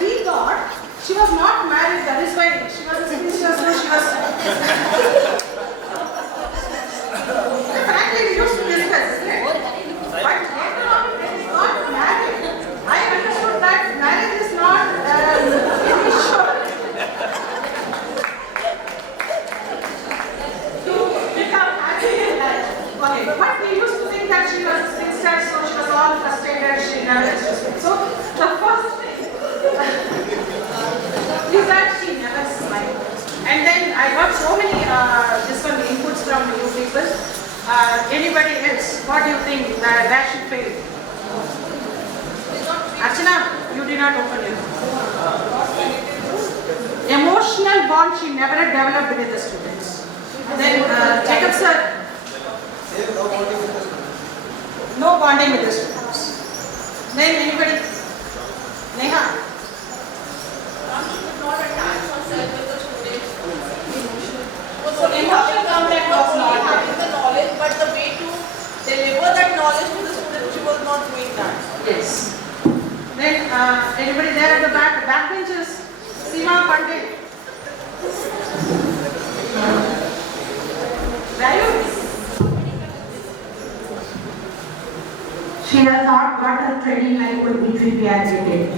we thought she was not married. That is why she was a sister, so she was. Frankly, we used to discuss, isn't it? But later on, when we got married, I understood that marriage is not an issue. Okay, but we used to think that she was sincere, so she was all frustrated, she never understood. So the first thing is that she never smiled. And then I got so many inputs from you people. Anybody else, what do you think that she failed? Archana, you did not open your mouth. Emotional bond she never developed with the students. Then Jacob sir. No bonding with the students. Then anybody? Neha? So emotion contact was not having the knowledge, but the way to deliver that knowledge to the student, she was not doing that. Yes. Then anybody there at the back? Backbenchers? Seema Pandit. Rayur? She has not got her training like what which we are getting.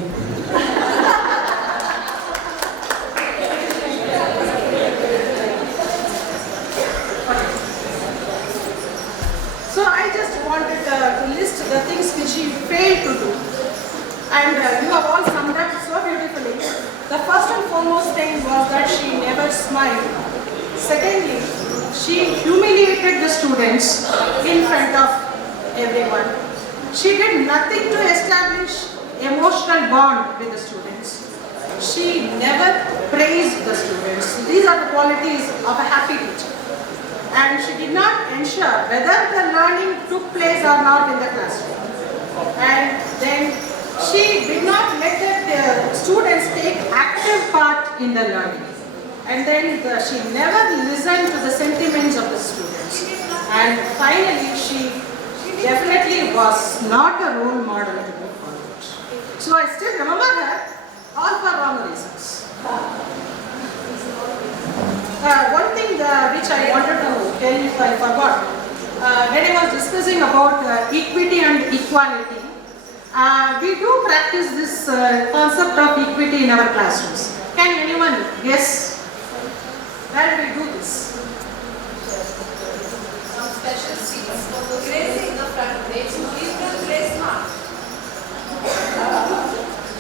So I just wanted to list the things which she failed to do. And you have all summed up so beautifully. The first and foremost thing was that she never smiled. Secondly, she humiliated the students in front of everyone. She did nothing to establish emotional bond with the students. She never praised the students. These are the qualities of a happy teacher. And she did not ensure whether the learning took place or not in the classroom. And then she did not let the students take active part in the learning. And then she never listened to the sentiments of the students. And finally, she definitely was not a role model to be followed. So I still remember her, all for wrong reasons. One thing which I wanted to tell you, I forgot. When I was discussing about equity and equality, we do practice this concept of equity in our classrooms. Can anyone guess where we do this? Some special seats for the grace in the front. They should give the grace mark.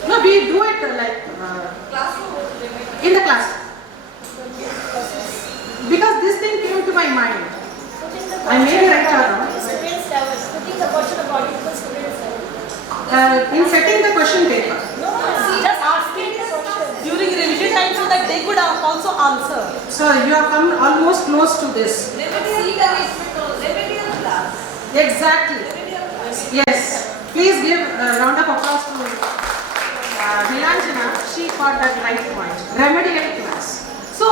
No, we do it like in the class. Because this thing came to my mind. I may be right or wrong. Putting the question according to the student's level. In setting the question paper. No, just asking during revision time so that they could also answer. So you have come almost close to this. Remedial class. Exactly. Yes. Please give a round of applause to Nilanjana. She got that right point. Remedial class. So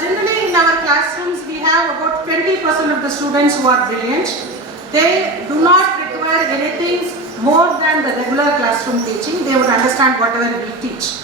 generally in our classrooms we have about 20% of the students who are brilliant. They do not require anything more than the regular classroom teaching. They would understand whatever we teach.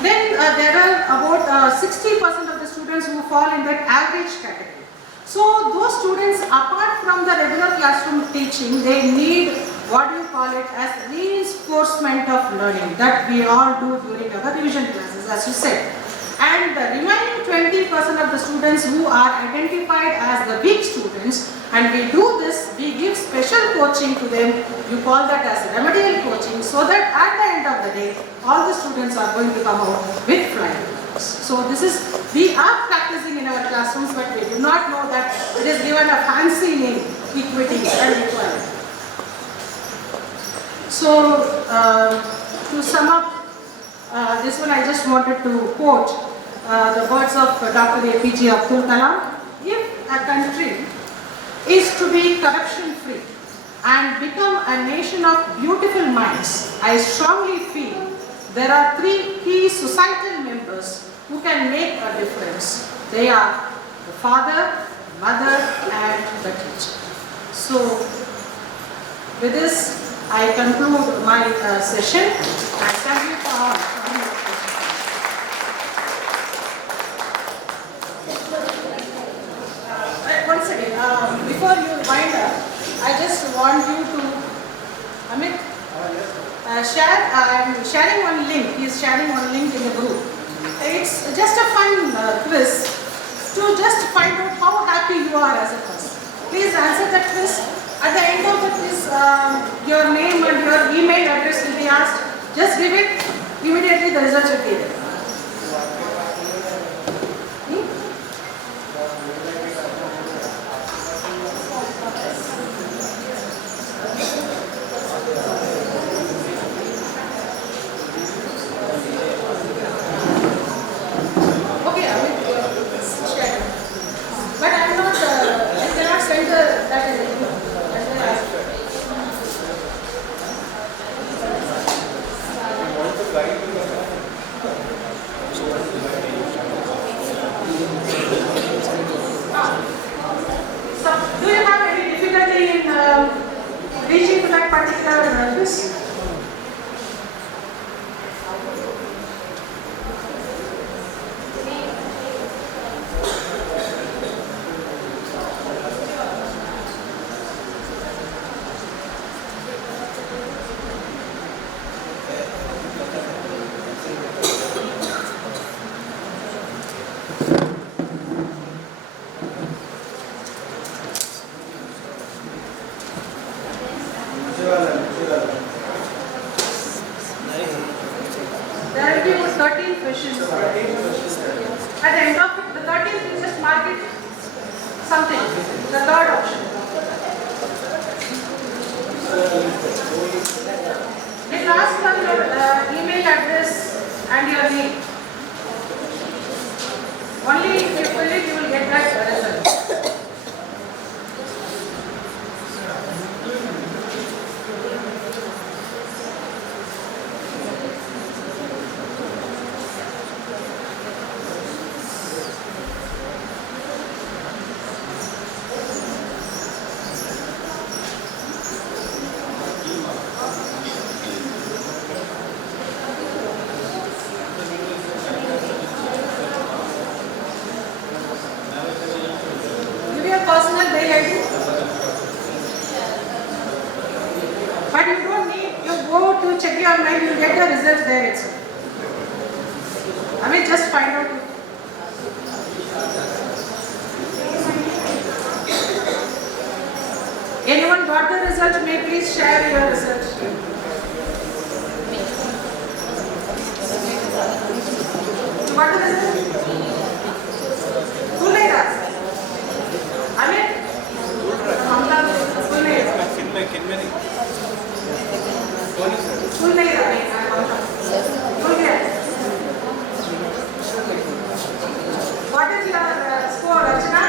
Then there are about 60% of the students who fall in that average category. So those students, apart from the regular classroom teaching, they need what you call it as reinforcement of learning that we all do during our revision classes, as you said. And the remaining 20% of the students who are identified as the weak students, and we do this, we give special coaching to them. You call that as remedial coaching, so that at the end of the day, all the students are going to come out with flying colors. So this is, we are practicing in our classrooms, but we do not know that it is given a fancy name, equity and equality. So to sum up, this one I just wanted to quote the words of Dr. APJ Abdul Kalam. If a country is to be corruption free and become a nation of beautiful minds, I strongly feel there are three key societal members who can make a difference. They are the father, mother and the teacher. So with this I conclude my session and thank you for all. Once again, before you wind up, I just want you to, Amit, share. I'm sharing one link. He's sharing one link in the group. It's just a fun quiz to just find out how happy you are as a person. Please answer that quiz. At the end of the quiz, your name and your email address will be asked. Just give it. Immediately the results will be there. particular quiz? There will be about 13 questions. At the end of it, the 13th, you just mark it something. The third option. It asks for your email address and your name. Only if you fill it, you will get that result. Personal mail ID. But you don't need, you go to check your mail, you get the results there itself. I mean, just find out. Anyone got the result? May please share your result. You got the result? Who made us? Amit? Full name. Full name. Full name. What is your score, Archana?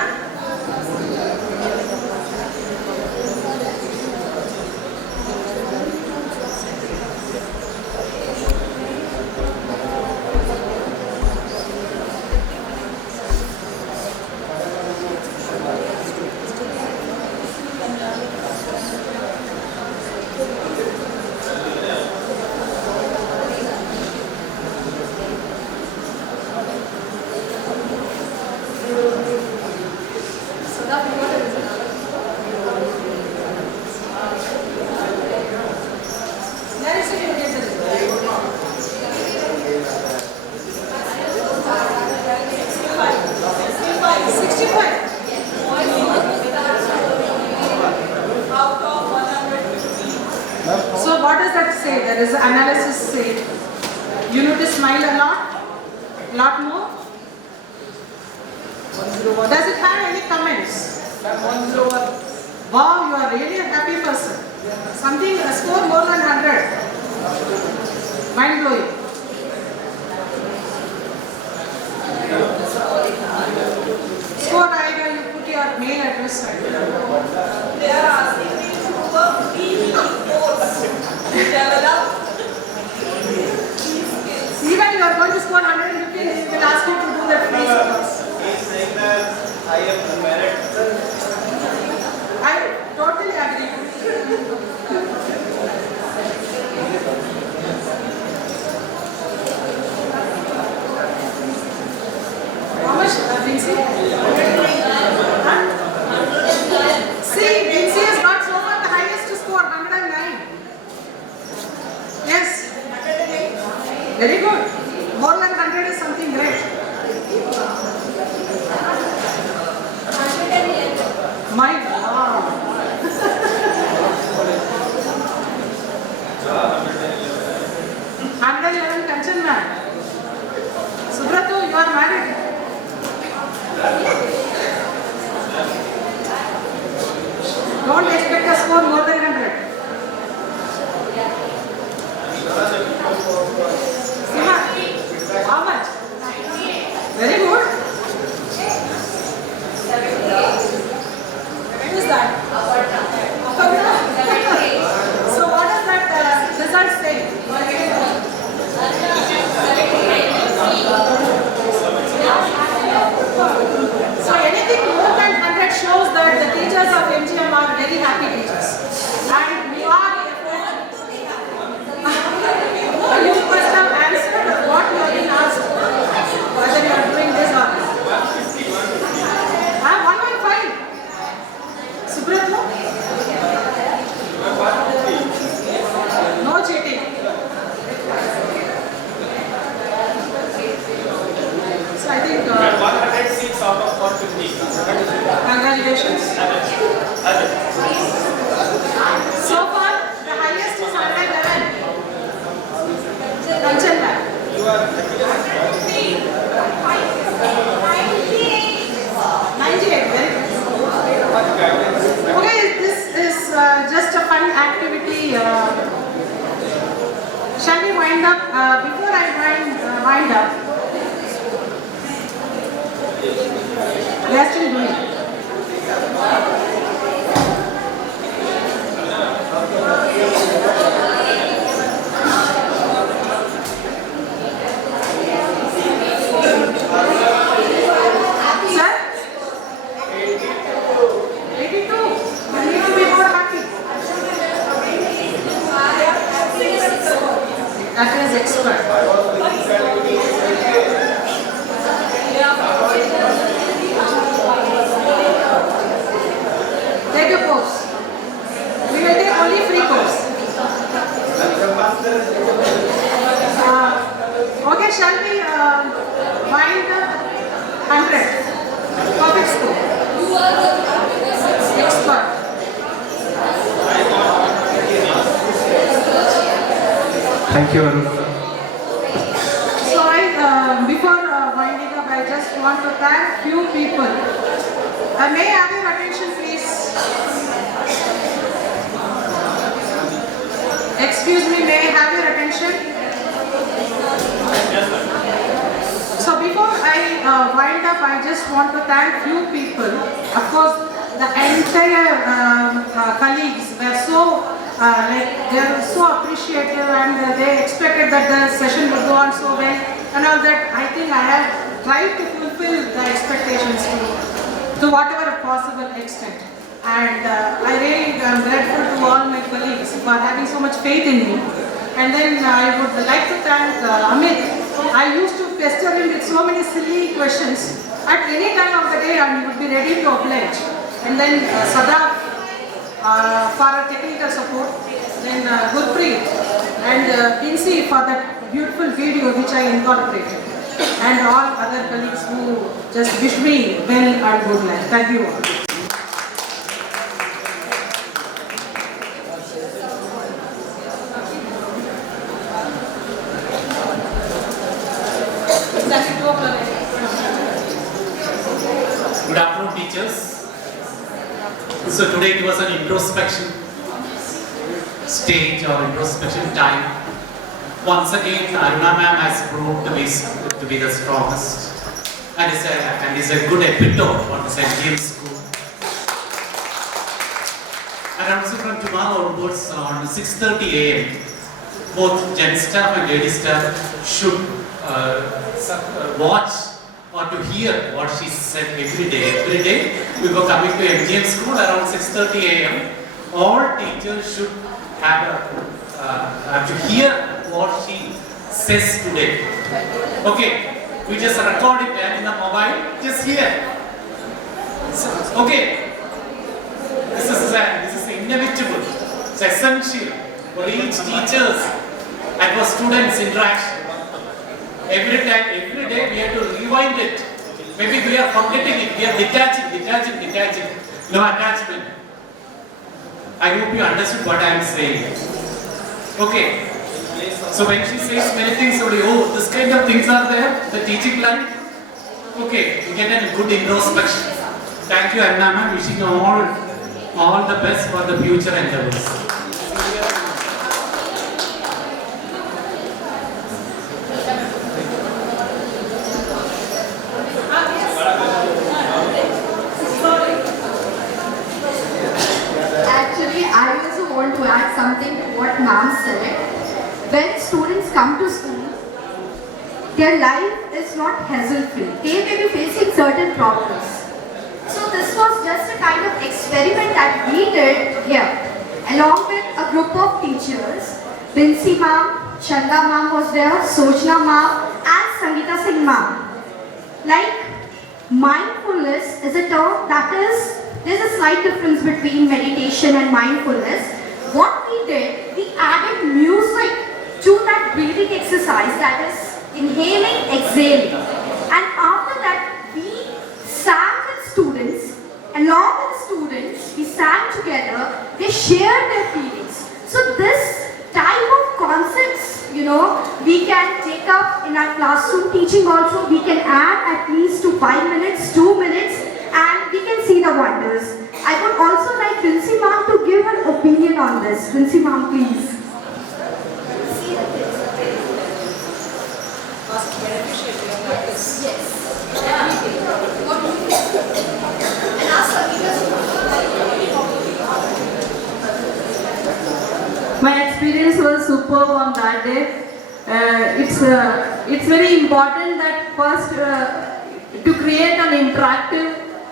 So what does that say? There is analysis say you need to smile a lot more. Does it have any comments? Wow, you are really a happy person. Something, a score more than 100. Mind blowing. Score either you put your mail address. They are asking me to do a free course to develop even you are going to score 150, they will ask you to do that free course. He is saying that I am married. I totally agree. How much, Vinci? Huh? See, Vinci has got so far the highest score, 109. Yes. Very good. More than 100 is something great. My God. 111 Kanchan man. Subrato, you are married. Don't expect a score more than 100. Sima, how much? Very good. Who is that? So what does that result say? So anything more than 100 shows that the teachers of MGM are very happy teachers. activity. Shall we wind up? Before I wind up, we are still doing. Sir? 82. You need to be more happy. That is expert. Take a pose. We will take only free pose. Okay, shall we wind the 100? Perfect score. Expert. Thank you, Aruna. So before winding up, I just want to thank few people. May I have your attention, please? Excuse me, may I have your attention? So before I wind up, I just want to thank few people. Of course, the entire colleagues were so they are so appreciative, and they expected that the session would go on so well and all that. I think I have tried to fulfill the expectations to whatever possible extent. And I really am grateful to all my colleagues for having so much faith in me. And then I would like to thank Amit. I used to pester him with so many silly questions. At any time of the day, I would be ready to oblige. And then Sada for technical support, then Gurpreet and Pinsi for that beautiful video which I incorporated, and all other colleagues who just wish me well and good luck. Thank you all. Good afternoon, teachers. So today it was an introspection stage or introspection time. Once again, Aruna ma'am has proved to be the strongest and is a good epitome for the St. James School. And also from tomorrow onwards on 6:30 a.m. both gent staff and lady staff should watch or to hear what she said every day. Every day we were coming to MGM school around 6:30 a.m. All teachers should have to hear what she says today. Okay, we just record it and in the mobile, just hear. So, okay, this is inevitable. It's essential for each teachers and for students' interaction. Every day we have to rewind it. Maybe we are forgetting it, we are detaching. No attachment. I hope you understood what I am saying. Okay. So when she says many things, oh, this kind of things are there, the teaching line. Okay, you get a good introspection. Thank you, Anna ma'am. Wishing you all the best for the future endeavors. To add something to what ma'am said. When students come to school, their life is not hassle-free. They may be facing certain problems. So this was just a kind of experiment that we did here, along with a group of teachers. Binsi ma'am, Chanda ma'am was there, Sochna ma'am and Sangeeta Singh ma'am. Like, mindfulness is a term that there's a slight difference between meditation and mindfulness. What we did, we added music to that breathing exercise, that is inhaling, exhaling. And after that, we sang with students. Along with the students, we sang together. They shared their feelings. So this type of concepts, we can take up in our classroom teaching also. We can add at least to 5 minutes, 2 minutes, and we can see the wonders. I would also like Princy ma'am to give her opinion on this. this. Princy ma'am, please. Cost beneficial to your practice. Yes. What do you think? And ask My experience was superb on that day. It's very important that first to create an interactive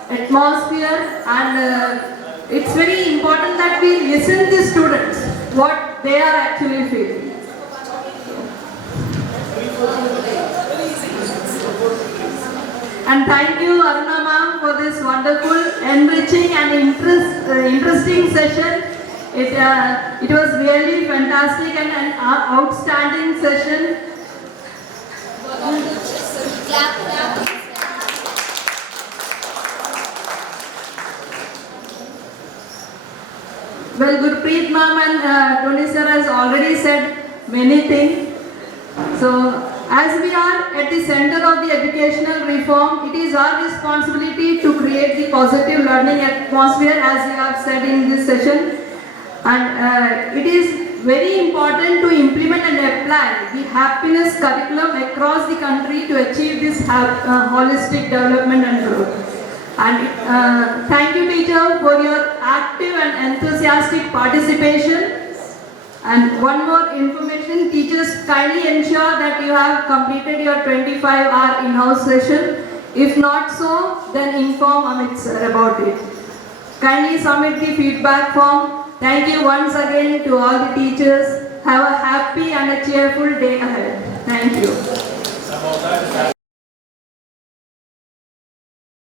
atmosphere, and it's very important that we listen to students what they are actually feeling. And thank you Aruna ma'am for this wonderful, enriching and interesting session. It was really fantastic and an outstanding session. Well, Gurpreet ma'am and Tony sir has already said many things. So, as we are at the center of the educational reform, it is our responsibility to create the positive learning atmosphere, as you have said in this session. And it is very important to implement and apply the happiness curriculum across the country to achieve this holistic development and growth. And thank you teacher for your active and enthusiastic participation. And one more information, teachers kindly ensure that you have completed your 25-hour in-house session. If not so, then inform Amit sir about it. Kindly submit the feedback form. Thank you once again to all the teachers. Have a happy and a cheerful day ahead. Thank you.